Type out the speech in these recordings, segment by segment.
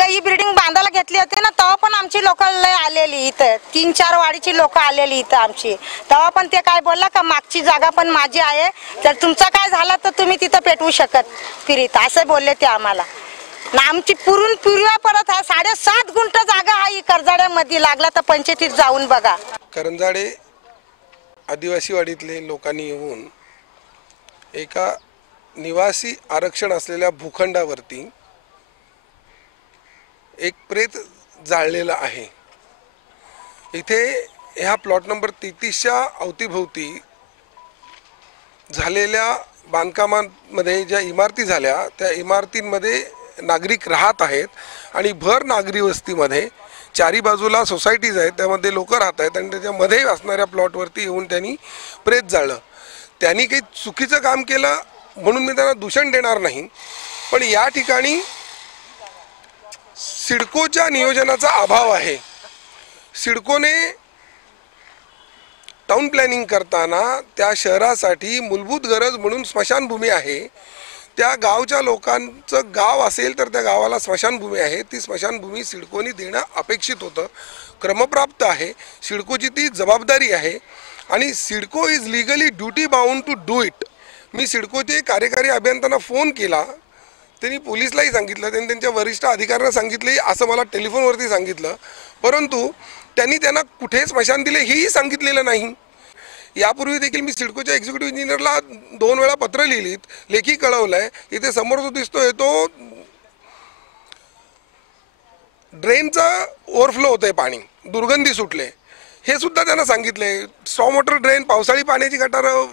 ही building बांधायला घेतली होती ना तेव्हा पण आमची लोक लय आलेली इथं. तीन चार वाडीची लोक आलेली इथं आमची. तेव्हा पण ते काय बोलला का मागची जागा पण माझी आहे. जर तुमचं काय झाला तर तुम्ही तिथं पेटवू शकत. फिरीत असं बोलले ते आम्हाला. ना आमची पुरून पूर्वा परत हा साडेसात गुंठ जागा आहे कर्जाड्यामध्ये लागला तर पंचायतीत जाऊन बघा. करंजाडे आदिवासी वाडीतले लोकांनी येऊन एका निवासी आरक्षण असलेल्या भूखंडावरती एक प्रेत जाळलेलं आहे. इथे ह्या प्लॉट नंबर तेहतीसच्या अवतीभोवती झालेल्या बांधकामांमध्ये ज्या इमारती झाल्या त्या इमारतींमध्ये नागरिक राहत आहेत आणि भर नागरी वस्तीमध्ये चारी बाजूला सोसायटीज आहेत त्यामध्ये लोक राहत आहेत आणि त्याच्यामध्ये असणाऱ्या प्लॉटवरती येऊन त्यांनी प्रेत जाळलं. त्यांनी काही चुकीचं काम केलं म्हणून मी त्यांना दूषण देणार नाही. पण या ठिकाणी सिडकोच्या नियोजनाचा अभाव आहे. सिडकोने टाउन प्लॅनिंग करताना त्या शहरासाठी मूलभूत गरज म्हणून स्मशानभूमी आहे. त्या गावच्या लोकांचं गाव असेल तर त्या गावाला स्मशानभूमी आहे. ती स्मशानभूमी सिडकोनी देणं अपेक्षित होतं. क्रमप्राप्त आहे. सिडकोची ती जबाबदारी आहे. आणि CIDCO is legally duty bound to do it मी सिडकोचे कार्यकारी अभियंत्यांना फोन केला. त्यांनी पोलिसलाही सांगितलं त्यांनी त्यांच्या वरिष्ठ अधिकाऱ्यांना सांगितले असं मला टेलिफोनवरती सांगितलं. परंतु त्यांनी त्यांना कुठे स्मशान दिले हेही सांगितलेलं नाही. यापूर्वी देखील मी सिडकोच्या एक्झिक्युटिव्ह इंजिनियरला दोन वेळा पत्र लिहिलीत लेखी कळवलं आहे इथे समोर जो दिसतोय तो ड्रेनचा ओव्हरफ्लो होतंय पाणी दुर्गंधी सुटले. हे सुद्धा त्यांना सांगितले स्टॉम वॉटर ड्रेन पावसाळी पाण्याची गटारं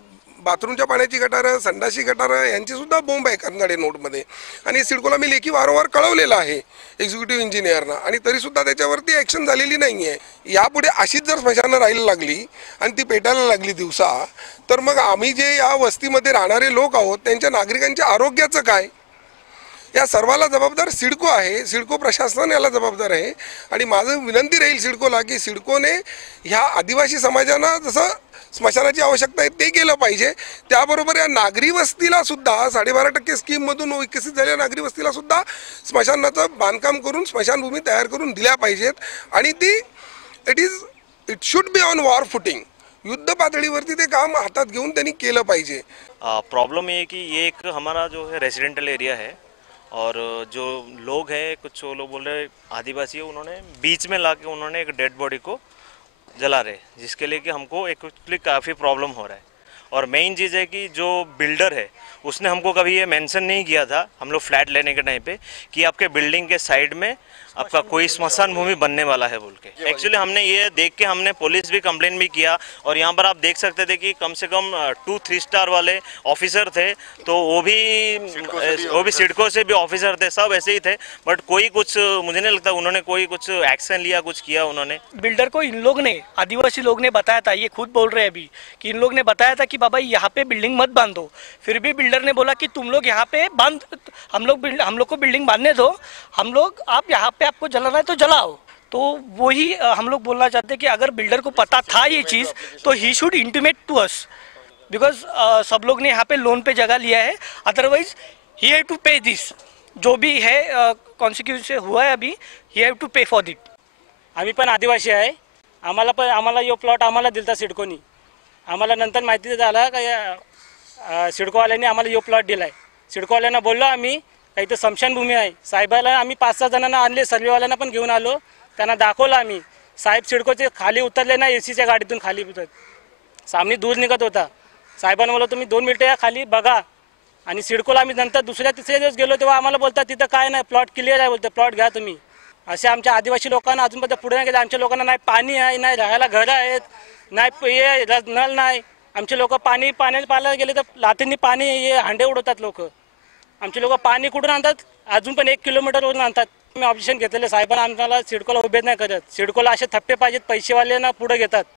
बाथरूमच्या पाण्याची गटारं संडाशी गटारं यांचीसुद्धा बोंब आहे कर्नाडे नोटमध्ये. आणि सिडकोला मी लेखी वारंवार कळवलेलं आहे एक्झिक्युटिव्ह इंजिनियरना आणि तरीसुद्धा त्याच्यावरती ॲक्शन झालेली नाही आहे यापुढे अशीच जर स्मशानं राहायला लागली आणि ती पेटायला लागली दिवसा तर मग आम्ही जे या वस्तीमध्ये राहणारे लोक आहोत त्यांच्या नागरिकांच्या आरोग्याचं काय? या सर्वाला जबाबदार सिडको आहे. सिडको प्रशासन याला जबाबदार आहे. आणि माझं विनंती राहील सिडकोला की सिडकोने ह्या आदिवासी समाजांना जसं स्मशानाची आवश्यकता आहे ते केलं पाहिजे. त्याबरोबर या नागरी वस्तीला सुद्धा साडेबारा टक्के स्कीममधून विकसित झालेल्या नागरी वस्तीला सुद्धा स्मशानाचं बांधकाम करून स्मशानभूमी तयार करून दिल्या पाहिजेत. आणि ती it is it should be on war footing युद्ध पातळीवरती ते काम हातात घेऊन त्यांनी केलं पाहिजे. प्रॉब्लम ये कि ये एक हमारा जो है रेसिडेंटल एरिया है. और जो लोग हैं कुछ वो लोग बोल रहे हैं आदिवासी है उन्होंने बीच में ला के उन्होंने एक डेड बॉडी को जला रहे जिसके लिए कि हमको एक काफ़ी प्रॉब्लम हो रहा है। और मेन चीज़ है कि जो बिल्डर है उसने हमको कभी ये मेंशन नहीं किया था हम लोग फ्लैट लेने के टाइम पे कि आपके बिल्डिंग के साइड में आपका कोई स्मशान भूमि बनने वाला है बोल के। एक्चुअली हमने ये देख के हमने पुलिस भी कंप्लेन भी किया और यहाँ पर आप देख सकते थे कि कम से कम टू थ्री स्टार वाले ऑफिसर थे तो वो भी वो भी सिडको से भी ऑफिसर थे सब ऐसे ही थे बट कोई कुछ मुझे नहीं लगता उन्होंने कोई कुछ एक्शन लिया कुछ किया उन्होंने। बिल्डर को इन लोग ने आदिवासी लोग ने बताया था ये खुद बोल रहे हैं अभी कि इन लोग ने बताया था कि बाबा, यहाँ पे बिल्डिंग मत बांधो। फिर भी बिल्डर ने बोला कि तुम लोग यहाँ पे बाँध, हम लोग हम लोग को बिल्डिंग बांधने दो। हम लोग, आप यहाँ पे आपको जलाना है तो जलाओ। तो वही हम लोग बोलना चाहते हैं कि अगर बिल्डर को पता था ये चीज़ तो he should intimate to us because सब लोग ने यहाँ पे लोन पे जगह लिया है। Otherwise he have to pay this जो भी है कॉन्सिक्यूज से हुआ है अभी he have to pay for that आम्ही पण आदिवासी आम्हाला पण, आम्हाला यो प्लॉट आम्हाला दिलता सिडकोनी. आम्हाला नंतर माहिती झालं का या अ, सिडकोवाल्यांनी आम्हाला यो प्लॉट दिला आहे सिडकोवाल्यांना बोललो आम्ही का इथं स्मशानभूमी आहे. साहेबाला आम्ही पाच सहा जणांना आणले सर्वेवाल्यांना पण घेऊन आलो. त्यांना दाखवलं आम्ही. साहेब सिडकोचे खाली उतरले ना ए सीच्या गाडीतून खाली उतरत सामने दूर निघत होता. साहेबांना बोललो तुम्ही दोन मिनटं या खाली बघा. आणि सिडकोला आम्ही नंतर दुसऱ्या तिसऱ्या दिवस गेलो तेव्हा आम्हाला बोलतात तिथं काय नाही प्लॉट क्लिअर आहे बोलतं प्लॉट घ्या तुम्ही. असे आमच्या आदिवासी लोकांना अजूनपर्यंत पुढे नाही गेले. आमच्या लोकांना नाही पाणी आहे नाही राहायला घरं आहेत नाही प- हे र- नळ नाही. आमचे लोक पाणी पाण्याने पाहायला गेले तर लातींनी पाणी हे हांडे उडवतात लोक. आमचे लोक पाणी कुठून आणतात? अजून पण एक किलोमीटरवरून आणतात. मी ऑब्जेक्शन घेतलेलं साहेबांना आम्हाला सिडकोला उभे नाही करत. सिडकोला असे थप्पे पाहिजेत पैसेवाले ना पुढे घेतात.